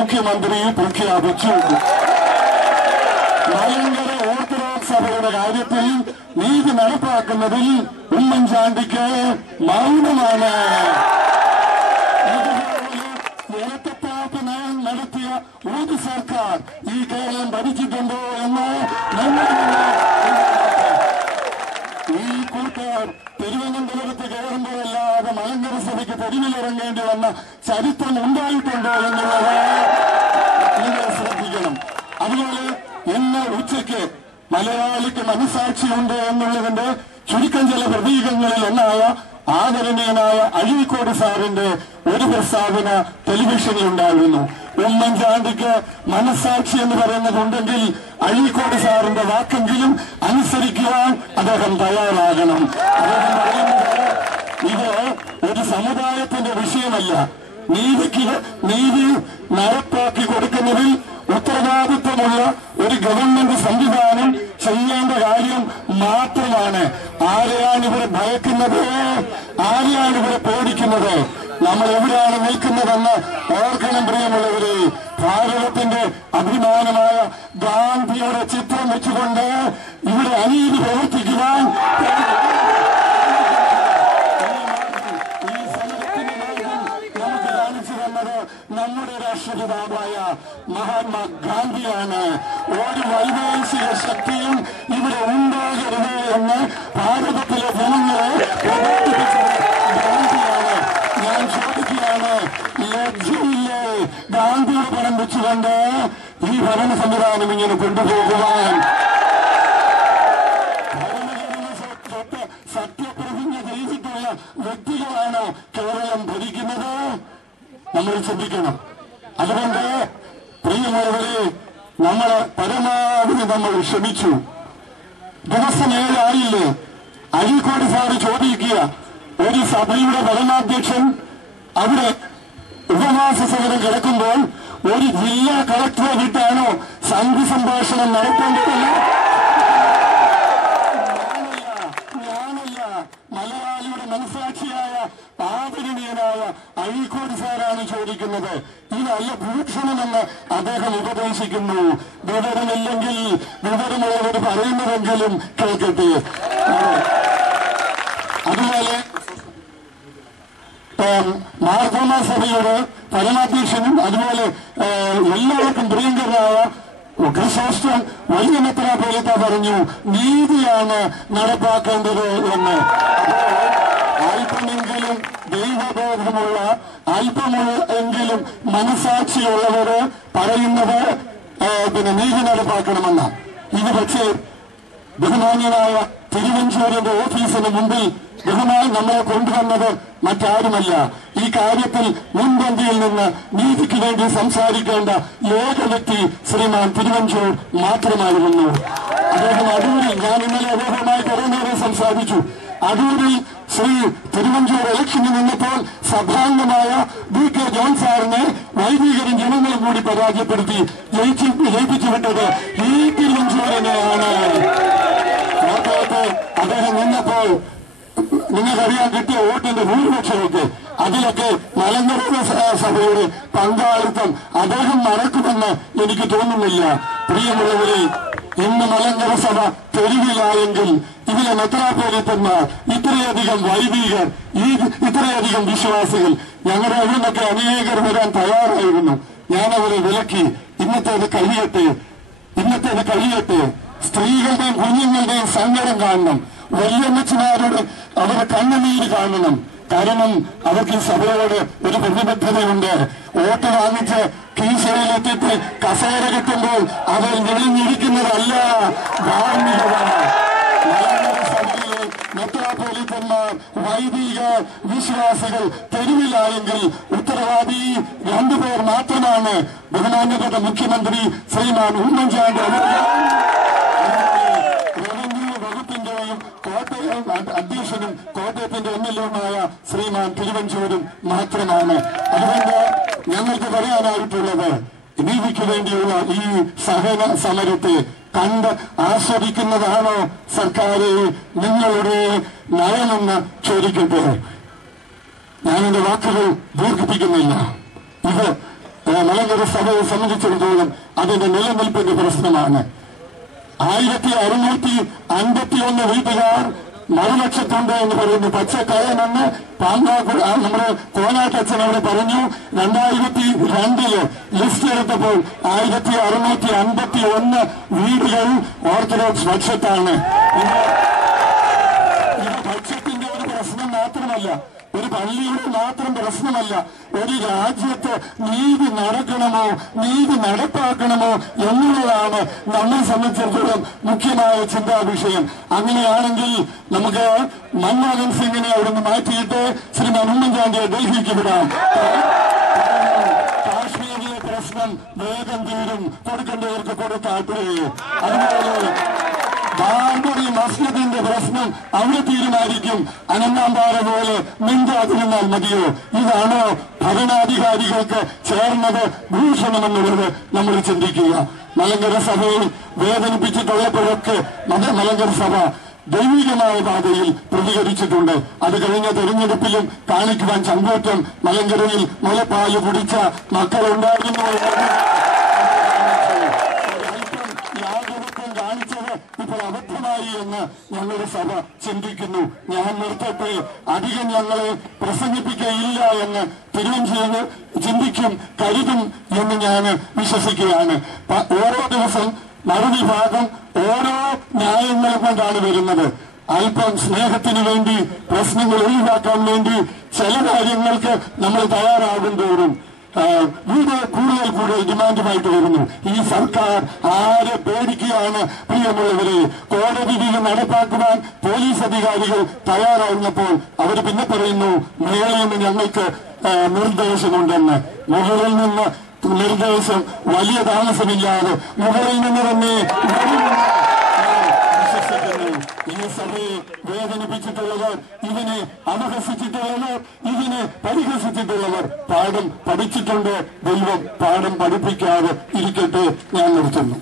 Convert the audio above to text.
മുഖ്യമന്ത്രി പ്രഖ്യാപിച്ചു. മലങ്കര ഓർത്തഡോക്സ് സഭയുടെ കാര്യത്തിൽ നീതി നടപ്പാക്കുന്നതിൽ ഉമ്മൻചാണ്ടിക്ക് മൗനമാണ്. നടത്തിയ ഒരു സർക്കാർ ഈ കേരളം ഭരിച്ചിട്ടുണ്ടോ എന്ന് ഈ കൂട്ടർ തിരുവനന്തപുരത്ത് കയറുമ്പോഴല്ലാതെ മലങ്കര സഭയ്ക്ക് തെരുവിലിറങ്ങേണ്ടി വന്ന ചരിത്രം ഉണ്ടായിട്ടുണ്ടോ എന്നുള്ളത് നിങ്ങൾ ശ്രദ്ധിക്കണം. അതുപോലെ ഇന്ന് ഉച്ചയ്ക്ക് മലയാളിക്ക് മനസാക്ഷിയുണ്ട് എന്നുള്ളതിന്റെ ചുരുക്കം ചില പ്രതീകങ്ങളിൽ ഒന്നായ ആദരണീയനായ അഴീക്കോട് സാറിന്റെ ഒരു പ്രസ്താവന ടെലിവിഷനിൽ ഉണ്ടായിരുന്നു. ഉമ്മൻചാണ്ടിക്ക് മനസാക്ഷി എന്ന് പറയുന്നതുണ്ടെങ്കിൽ അഴീക്കോട് സാറിന്റെ വാക്കെങ്കിലും അനുസരിക്കുവാൻ അദ്ദേഹം തയ്യാറാകണം. അദ്ദേഹം പറയുന്നത് ഇത് ഒരു സമുദായത്തിന്റെ വിഷയമല്ല, നീതി നടപ്പാക്കി കൊടുക്കുന്നതിൽ ഉത്തരവാദിത്വമുള്ള ഒരു ഗവൺമെന്റ് സംവിധാനം ചെയ്യേണ്ട കാര്യം മാത്രമാണ്. ആരെയാണ് ഇവരെ ഭയക്കുന്നത്? ആരെയാണ് ഇവരെ പേടിക്കുന്നത്? നമ്മൾ എവിടെയാണ് നിൽക്കുന്നതെന്ന് ഓർക്കണം പ്രിയമുള്ളവരെ. ഭാരതത്തിന്റെ അഭിമാനമായ ഗാന്ധിയുടെ ചിത്രം വെച്ചുകൊണ്ട് ഇവിടെ അനീതി പ്രവർത്തിക്കുവാൻ നമ്മുടെ രാഷ്ട്രപിതാവായ മഹാത്മാഗാന്ധിയാണ്. ഒരു വൈദേശിക ശക്തിയും ഇവിടെ ഉണ്ടാകരുത് എന്ന് ഭാരതത്തിലെ ജനങ്ങളെ പ്രബോധിപ്പിച്ചത് ഗാന്ധിയാണ്. ഞാൻ ചോദിക്കുകയാണ്, ലജ്ജയില്ലേ ഗാന്ധിയുടെ പണം വെച്ചുകൊണ്ട് ഈ ഭരണ സംവിധാനം ഇങ്ങനെ കൊണ്ടുപോകുവാൻ? സത്യപ്രതിജ്ഞ ചെയ്തിട്ടുള്ള വ്യക്തികളാണ് കേരളം ഭരിക്കുന്നത്. നമ്മൾ ചിന്തിക്കണം. അതുകൊണ്ട് പ്രിയമുള്ളവരെ, നമ്മൾ പരമാവധി നമ്മൾ ശ്രമിച്ചു. ദിവസം 7 ആയില്ലേ? അഴീക്കോട് സാറ് ചോദിക്കുക, ഒരു സഭയുടെ ഭരണാധ്യക്ഷൻ അവിടെ ഉപവാസ സമരം കിടക്കുമ്പോൾ ഒരു ജില്ലാ കളക്ടറെ വിട്ടാണോ സംഘി സംഭാഷണം നടത്തേണ്ടതല്ല? മലയാളിയുടെ മനസാക്ഷിയായ ആദരണീയനായ അഴീക്കോട് സാറാണ് ചോദിക്കുന്നത്. ഇതല്ല ഭൂഷണമെന്ന് അദ്ദേഹം ഉപദേശിക്കുന്നു. വിവരമില്ലെങ്കിൽ വിവരമുള്ളവർ പറയുന്നതെങ്കിലും കേൾക്കട്ടെ. അതുപോലെ മാർത്തോമാ സഭയുടെ പരമാധ്യക്ഷനും അതുപോലെ എല്ലാവർക്കും പ്രിയങ്കരായ ക്രിസോസ്റ്റം വലിയ മെത്രാപ്പോലീത്ത പറഞ്ഞു, നീതിയാണ് നടപ്പാക്കേണ്ടത് എന്ന്. അല്പമെങ്കിലും ദൈവബോധമുള്ള അല്പമെങ്കിലും മനസാക്ഷിയുള്ളവര് പറയുന്നത് നീതി നടപ്പാക്കണമെന്ന. ഇത് പക്ഷേ ബഹുമാന്യനായ തിരുവഞ്ചൂരിന്റെ ഓഫീസിന് മുമ്പിൽ നമ്മളെ കൊണ്ടുവന്നത് മറ്റാരുമല്ല. ഈ കാര്യത്തിൽ മുൻപന്തിയിൽ നിന്ന് നീതിക്ക് വേണ്ടി സംസാരിക്കേണ്ട ഏക വ്യക്തി ശ്രീമാൻ തിരുവഞ്ചൂർ മാത്രമായിരുന്നു. അദ്ദേഹം അടൂരിൽ, ഞാൻ ഇന്നലെ അദ്ദേഹവുമായി കുറെ നേരം സംസാരിച്ചു. അടൂരിൽ ശ്രീ തിരുവഞ്ചൂർ ഇലക്ഷന് നിന്നപ്പോൾ സഭാംഗമായ BK ജോൺ സാറിനെ വൈദികരും ജനങ്ങളും കൂടി പരാജയപ്പെടുത്തി ജയിപ്പിച്ചു വിട്ടത് ഈ തിരുവഞ്ചൂരിനെയാണ്. കോട്ടയത്ത് അദ്ദേഹം നിന്നപ്പോൾ നിങ്ങൾക്കറിയാൻ കിട്ടിയ വോട്ടിന്റെ ഭൂരിപക്ഷമൊക്കെ അതിലൊക്കെ മലങ്കര സഭയുടെ പങ്കാളിത്തം അദ്ദേഹം മറക്കുമെന്ന് എനിക്ക് തോന്നുന്നില്ല. പ്രിയമുള്ളവരെ, ഇന്ന് മലങ്കര സഭ തെരുവിലായെങ്കിൽ ഇതിലെ മെത്രാപ്പോലീത്തന്മാർ, ഇത്രയധികം വൈദികർ, ഇത്രയധികം വിശ്വാസികൾ, ഞങ്ങളുടെ അവിടുന്നൊക്കെ അനേകർ വരാൻ തയ്യാറായിരുന്നു. ഞാനവരെ വിലക്കി. ഇന്നത്തേത് കഴിയട്ടെ. സ്ത്രീകളുടെയും കുഞ്ഞുങ്ങളുടെയും സങ്കടം കാണണം. വല്യമ്മച്ചമാരുടെ അവരുടെ കണ്ണുനീര് കാണണം. കാരണം അവർക്ക് ഈ സഭയോട് ഒരു പ്രതിബദ്ധതയുണ്ട്. വോട്ട് വാങ്ങിച്ച് കീശയിലെത്തിട്ട് കസേര കിട്ടുമ്പോൾ അവർ ഞെളിഞ്ഞിരിക്കുന്നതല്ല, ധാർമ്മികമാണ്. സഭയിലെ മെത്രാപ്പോലീത്തന്മാർ, വൈദിക വിശ്വാസികൾ തെരുവിലായെങ്കിൽ ഉത്തരവാദി 2 പേർ മാത്രമാണ്. ബഹുമാന്യപ്പെട്ട മുഖ്യമന്ത്രി ശ്രീമാൻ ഉമ്മൻചാണ്ടി കോട്ടയം അധ്യക്ഷനും കോട്ടയത്തിന്റെ MLA-യുമായ ശ്രീമാൻ തിരുവഞ്ചൂരും മാത്രമാണ്. അതുകൊണ്ട് ഞങ്ങൾക്ക് പറയാനായിട്ടുള്ളത്, നീതിക്ക് വേണ്ടിയുള്ള ഈ സഹന സമരത്തെ കണ്ട് ആസ്വദിക്കുന്നതാണോ സർക്കാരെ നിങ്ങളുടെ നയമെന്ന് ചോദിക്കട്ടെ. ഞാനെന്റെ വാക്കുകൾ ദീർഘിപ്പിക്കുന്നില്ല. ഇത് മലങ്കര സഭയെ സംബന്ധിച്ചിടത്തോളം അതിന്റെ നിലനിൽപ്പിന്റെ പ്രശ്നമാണ്. 1651 വീട്ടുകാർ മറുപക്ഷത്തുണ്ട് എന്ന് പറയുന്നു. പച്ചക്കയമെന്ന് നമ്മുടെ കോനാട്ടച്ഛൻ അവിടെ പറഞ്ഞു. 2002 ലിസ്റ്റ് എടുത്തപ്പോൾ 1651 വീടുകൾ ഓർത്തഡോക്സ് പക്ഷത്താണ്. ഇത് പക്ഷത്തിന്റെ ഒരു പ്രശ്നം മാത്രമല്ല, ഒരു പള്ളിയുടെ മാത്രം പ്രശ്നമല്ല. ഒരു രാജ്യത്ത് നീതി നടക്കണമോ, നീതി നടപ്പാക്കണമോ എന്നുള്ളതാണ് നമ്മെ സംബന്ധിച്ചിടത്തോളം മുഖ്യമായ ചിന്താ വിഷയം. അങ്ങനെയാണെങ്കിൽ നമുക്ക് മൻമോഹൻ സിംഗിനെ അവിടുന്ന് മാറ്റിയിട്ട് ശ്രീമാൻ ഉമ്മൻചാണ്ടിയെ ഡൽഹിക്ക് വിടാം. കാശ്മീരിലെ പ്രശ്നം വേഗം തീരും, കൊടുക്കേണ്ടവർക്ക് കൊടുക്കാട്ടേ. അതുപോലെ ബാർബറി മസ്ജിദിന്റെ പ്രശ്നം അവിടെ തീരുമാനിക്കും. അനങ്ങാമ്പാറ പോലെ മിണ്ടാതിരുന്നാൽ മതിയോ? ഇതാണോ ഭരണാധികാരികൾക്ക് ചേർന്നത് ഭൂഷണമെന്നുള്ളത് നമ്മൾ ചിന്തിക്കുക. മലങ്കര സഭയിൽ വേദനിപ്പിച്ചിട്ടുള്ളപ്പോഴൊക്കെ മലങ്കര സഭ ദൈവികമായ പാതയിൽ പ്രതികരിച്ചിട്ടുണ്ട്. അത് കഴിഞ്ഞ തെരഞ്ഞെടുപ്പിലും കാണിക്കുവാൻ ചങ്കൂറ്റം മലങ്കരയിൽ മുലപ്പാല് കുടിച്ച മക്കളുണ്ടായിരുന്നു. കാണിച്ചത് ഇപ്പോൾ അബദ്ധമായി എന്ന് ഞങ്ങളുടെ സഭ ചിന്തിക്കുന്നു. ഞാൻ നിർത്തട്ടെ, അധികം ഞങ്ങളെ പ്രസംഗിപ്പിക്കുകയില്ല എന്ന് തിരുവഞ്ചൂര് ചിന്തിക്കും, കരുതും എന്ന് ഞാൻ വിശ്വസിക്കുകയാണ്. ഓരോ ദിവസം മറുവിഭാഗം ഓരോ ന്യായങ്ങളും കൊണ്ടാണ് വരുന്നത്. അല്പം സ്നേഹത്തിന് വേണ്ടി, പ്രശ്നങ്ങൾ ഒഴിവാക്കാൻ വേണ്ടി ചില കാര്യങ്ങൾക്ക് നമ്മൾ തയ്യാറാകും തോറും കൂടുതൽ ഡിമാൻഡുമായിട്ട് വരുന്നു. ഈ സർക്കാർ ആരെ പേടിക്കുകയാണ് പ്രിയമുള്ളവരെ? കോടതി വിധി നടപ്പാക്കുവാൻ പോലീസ് അധികാരികൾ തയ്യാറാകുന്നപ്പോൾ അവർ പിന്നെ പറയുന്നു, മേളിൽ നിന്ന് ഞങ്ങൾക്ക് നിർദ്ദേശമുണ്ടെന്ന്. മുകളിൽ നിന്ന് നിർദ്ദേശം വലിയ താമസമില്ലാതെ മുകളിൽ നിന്ന് തന്നെ ഈ സഭയെ വേദനിപ്പിച്ചിട്ടുള്ളവർ, ഇതിനെ അപഹസിച്ചിട്ടുള്ളവർ, ഇതിനെ പരിഹസിച്ചിട്ടുള്ളവർ പാഠം പഠിച്ചിട്ടുണ്ട്. ദൈവം പാഠം പഠിപ്പിക്കാതെ ഇരിക്കട്ടെ. ഞാൻ നിർത്തുന്നു.